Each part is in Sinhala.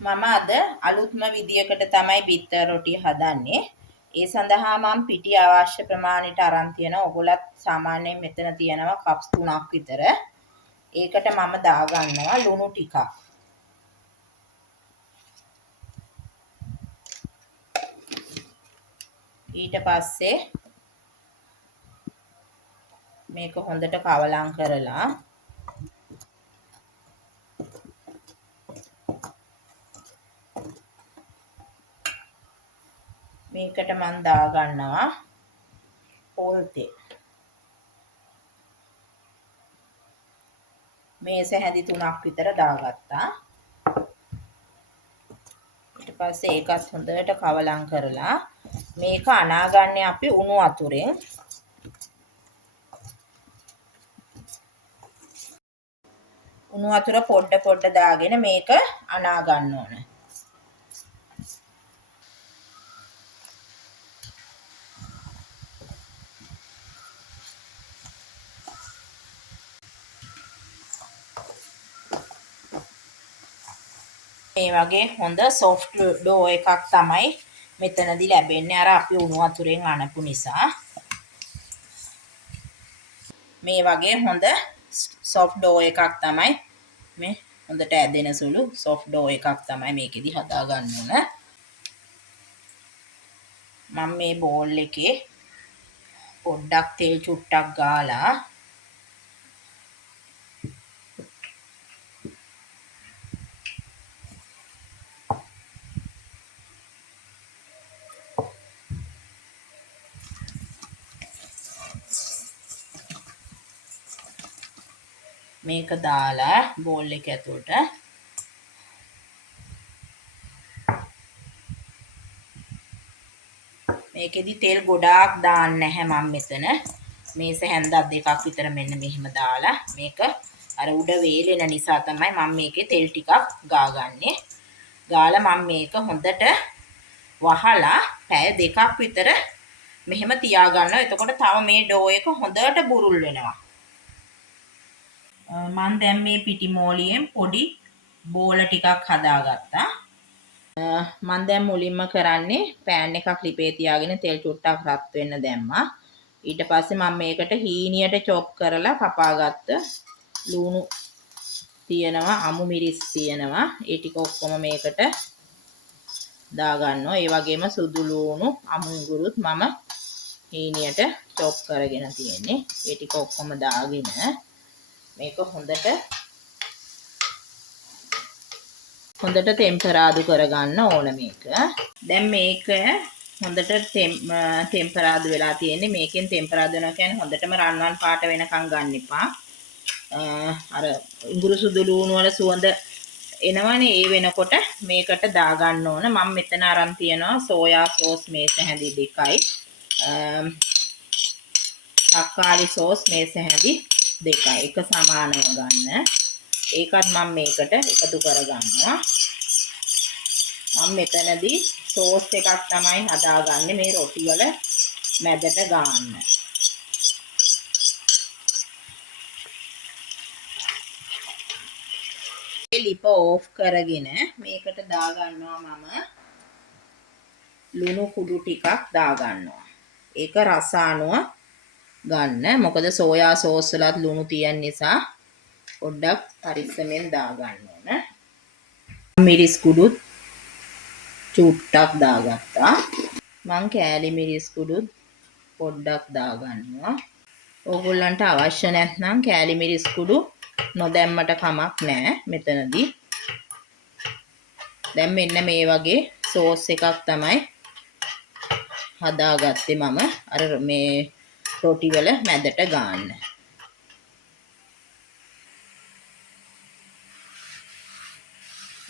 මම අද අලුත්ම විදියකට තමයි බිත්තර රොටිය හදන්නේ. ඒ සඳහා මම පිටි අවශ්‍ය ප්‍රමාණයට අරන් තියෙනවා. ඔයගොල්ලත් සාමාන්‍යයෙන් මෙතන තියෙනවා කප්ස් 3ක් විතර. ඒකට මම දාගන්නවා ලුණු ටිකක්. ඊට පස්සේ මේක හොඳට කවලම් කරලා මේකට මම දාගන්නවා පොල් තෙල්. මේස හැඳි 3ක් විතර දාගත්තා. ඊට පස්සේ ඒකත් හොඳට කවලම් කරලා මේක අනාගන්නේ අපි උණු වතුරෙන්. උණු වතුර පොඩ දාගෙන මේක අනා ගන්න ඕන. මේ වගේ හොඳ සොෆ්ට් ඩෝ එකක් තමයි මෙතනදී ලැබෙන්නේ අර අපි උණු වතුරෙන් අනපු නිසා. මේ වගේ හොඳ සොෆ්ට් ඩෝ එකක් තමයි මේ හොඳට ඇදෙන සුළු සොෆ්ට් ඩෝ එකක් තමයි මේකෙදි හදා ගන්න ඕන. මම මේ බෝල් එකේ පොඩ්ඩක් තෙල් චුට්ටක් ගාලා මේක දාලා බෝල් එක ඇතුළට මේකෙදි තෙල් ගොඩාක් දාන්න නැහැ මම මෙතන. මේස හැන්දක් දෙකක් විතර මෙන්න මෙහෙම දාලා මේක අර උඩ වේලෙන නිසා තමයි මම මේකේ තෙල් ටිකක් ගාගන්නේ. ගාලා මම මේක හොඳට වහලා පැය දෙකක් විතර මෙහෙම තියා ගන්නවා. එතකොට තව මේ ඩෝ එක හොඳට බුරුල් වෙනවා. මම දැන් මේ පිටි මෝලියෙන් පොඩි බෝල ටිකක් හදාගත්තා. මම දැන් මුලින්ම කරන්නේ පෑන් එකක් ලිපේ තියාගෙන තෙල් චුට්ටක් රත් වෙන්න දැම්මා. ඊට පස්සේ මම මේකට හීනියට චොප් කරලා කපාගත්ත ලුණු තියෙනවා, අමු මිරිස් තියෙනවා. ඒ ටික ඔක්කොම මේකට දාගන්නවා. ඒ වගේම සුදු ලුණු, අමු ඉඟුරුත් මම හීනියට චොප් කරගෙන තියෙන්නේ. ඒ ටික ඔක්කොම දාගෙන මේක හොඳට ටෙම්පරාදු කරගන්න ඕන මේක. දැන් මේක හොඳට ටෙම්පරාදු වෙලා තියෙන්නේ. මේකෙන් ටෙම්පරාදු වෙනවා කියන්නේ හොඳටම රන්වන් පාට වෙනකන් ගන්න එපා. අර ඉඟුරු සුදු ලුණු වල සුවඳ එනවනේ. ඒ වෙනකොට මේකට දාගන්න ඕන. මම මෙතන අරන් තියනවා සෝයා සෝස් මේස හැඳි 2යි. තක්කාලි සෝස් මේස හැඳි 2යි. එක සමානව ගන්න. ඒකත් මම මේකට එකතු කරගන්නවා. මම මෙතනදී සෝස් එකක් තමයි හදාගන්නේ මේ රොටි වල මැදට ගන්න. මේ ලිප ඕෆ් කරගෙන මේකට දාගන්නවා මම ලුණු කුඩු ටිකක් දාගන්නවා. ඒක රස අනුව ගන්න. මොකද සෝයා සෝස් වලත් ලුණු තියෙන නිසා පොඩ්ඩක් පරිස්සමෙන් දාගන්න ඕන. මිරිස් කුඩුත් චුට්ටක් දාගත්තා. මං කෑලි මිරිස් කුඩුත් පොඩ්ඩක් දාගන්නවා. ඕගොල්ලන්ට අවශ්‍ය නැත්නම් කෑලි මිරිස් කුඩු නොදැම්මට කමක් නැහැ මෙතනදී. දැන් මෙන්න මේ වගේ සෝස් එකක් තමයි හදාගත්තේ මම අර මේ රොටි වල මැදට ගන්න.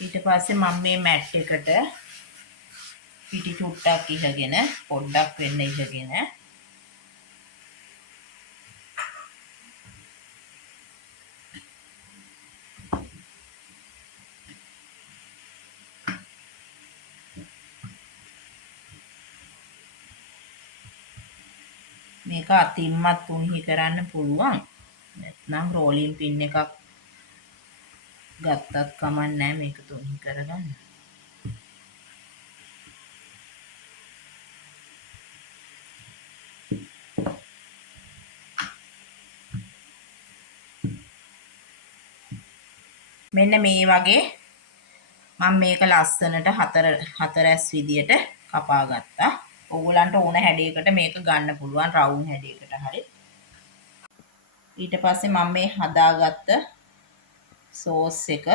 ඊට පස්සේ මම මේ මැට් එකට පිටි චුට්ටක් ඉහගෙන පොඩ්ඩක් වෙන්න ඉහගෙන මේක අතින්මත් උණුහි කරන්න පුළුවන්. නැත්නම් රෝලින් පින් එකක් ගත්තත් කමක් නැහැ මේක තුනි කරගන්න. මෙන්න මේ වගේ මම මේක ලස්සනට හතරැස් විදියට කපා ගත්තා. ඕගොල්ලන්ට ඕන හැඩයකට මේක ගන්න පුළුවන් රවුම් හැඩයකට හරි. ඊට පස්සේ මම මේ හදාගත්ත සෝස් එක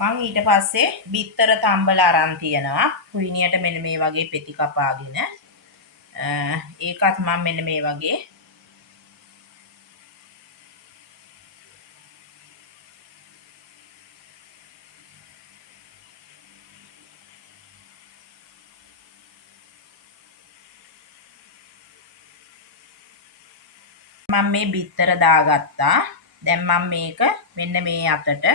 මම ඊට පස්සේ බිත්තර තම්බල අරන් තියනවා. කුයිනියට මෙන්න මේ වගේ පෙති කපාගෙන ඒකත් මම මෙන්න මේ වගේ මම මේ බිත්තර දාගත්තා. දැන් මම මේක මෙන්න මේ අතට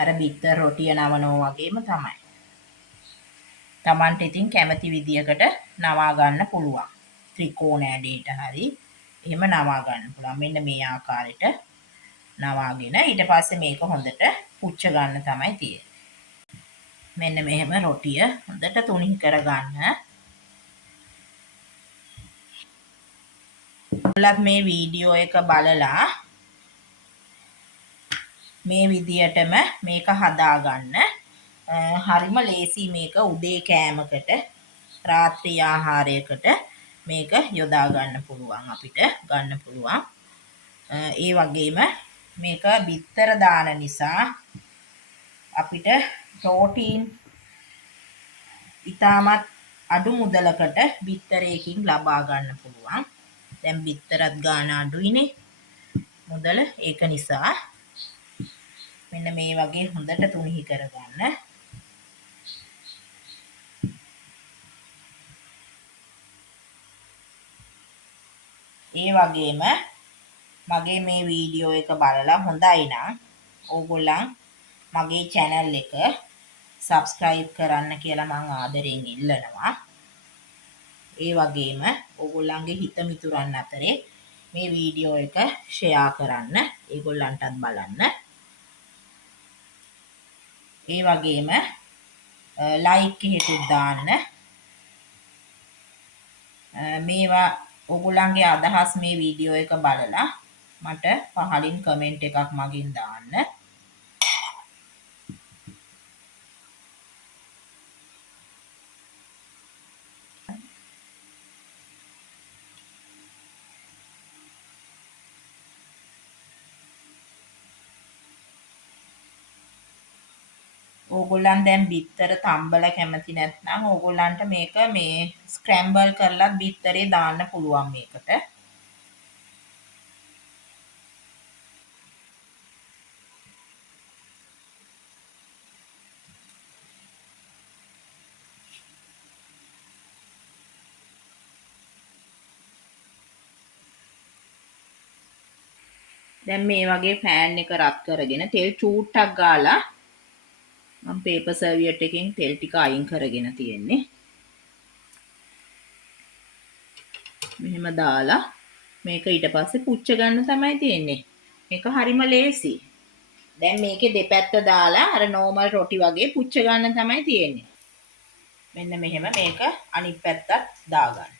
අර බිත්තර රොටිය නවනවා වගේම තමයි. Tamanට ඉතින් කැමති විදියකට නවා ගන්න පුළුවන්. ත්‍රිකෝණ ඇඩේට හරි එහෙම නවා ගන්න පුළුවන්. මෙන්න මේ ආකාරයට නවාගෙන ඊට පස්සේ මේක හොඳට පුච්ච ගන්න තමයි තියෙන්නේ. මෙන්න මෙහෙම රොටිය හොඳට තුනී කරගන්න. ඔයාලත් මේ වීඩියෝ එක බලලා මේ විදියටම මේක හදාගන්න. හරිම ලේසි මේක උදේ කෑමකට රාත්‍රී ආහාරයකට මේක යොදා ගන්න පුළුවන් අපිට ගන්න පුළුවන්. ඒ වගේම මේක බිත්තර දාන නිසා අපිට ප්‍රෝටීන් ඉතාමත් අඩු මුදලකට බිත්තරයකින් ලබා ගන්න පුළුවන්. දැන් බිත්තරත් ගාන අඩුයිනේ මුදල. ඒක නිසා මෙන්න මේ වගේ හොඳට තුනී කරගන්න. ඒ වගේම මගේ මේ වීඩියෝ එක බලලා හොඳයි නම් ඕගොල්ලන් මගේ channel එක subscribe කරන්න කියලා මම ආදරෙන් ඉල්ලනවා. ඒ වගේම ඕගොල්ලන්ගේ හිත මිතුරන් අතරේ මේ වීඩියෝ එක share කරන්න. ඒගොල්ලන්ටත් බලන්න. ඒ වගේම like එකකුත් දාන්න. මේවා ඔගොල්ලන්ගේ අදහස් මේ වීඩියෝ එක බලලා මට පහලින් කමෙන්ට් එකක් මගින් දාන්න. ඕගොල්ලන් දැන් බිත්තර තම්බල කැමති නැත්නම් ඕගොල්ලන්ට මේක මේ ස්ක්‍රැම්බල් කරලා බිත්තරේ දාන්න පුළුවන් මේකට. දැන් මේ වගේ ෆෑන් එක රත් කරගෙන තෙල් චූට්ටක් ගාලා මම පේපර් සර්වියට් එකෙන් තෙල් ටික අයින් කරගෙන තියෙන්නේ. මෙහෙම දාලා මේක ඊට පස්සේ පුච්ච ගන්න තමයි තියෙන්නේ. මේක හරිම ලේසි. දැන් මේකේ දෙපැත්ත දාලා අර නෝමල් රොටි වගේ පුච්ච ගන්න තමයි තියෙන්නේ. මෙන්න මෙහෙම මේක අනිත් පැත්තත් දාගන්න.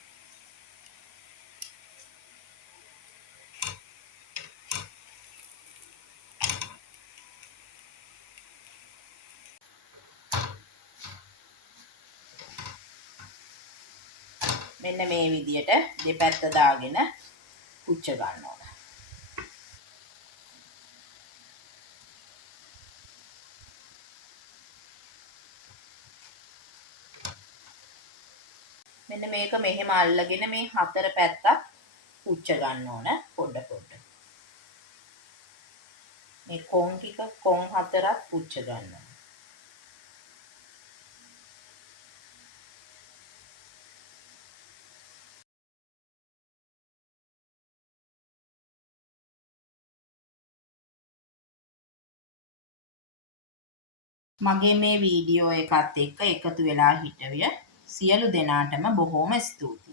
මෙන්න මේ විදියට දෙපැත්ත දාගෙන පුච්ච ගන්න ඕන. මෙන්න මේක මෙහෙම අල්ලගෙන මේ හතර පැත්තක් පුච්ච ගන්න ඕන පොඩ පොඩ. මේ කොන් ටික කොන් හතරක් පුච්ච ගන්න. මගේ මේ වීඩියෝ එකත් එක්ක එකතු වෙලා හිටවිය සියලු දෙනාටම බොහෝම ස්තුතියි.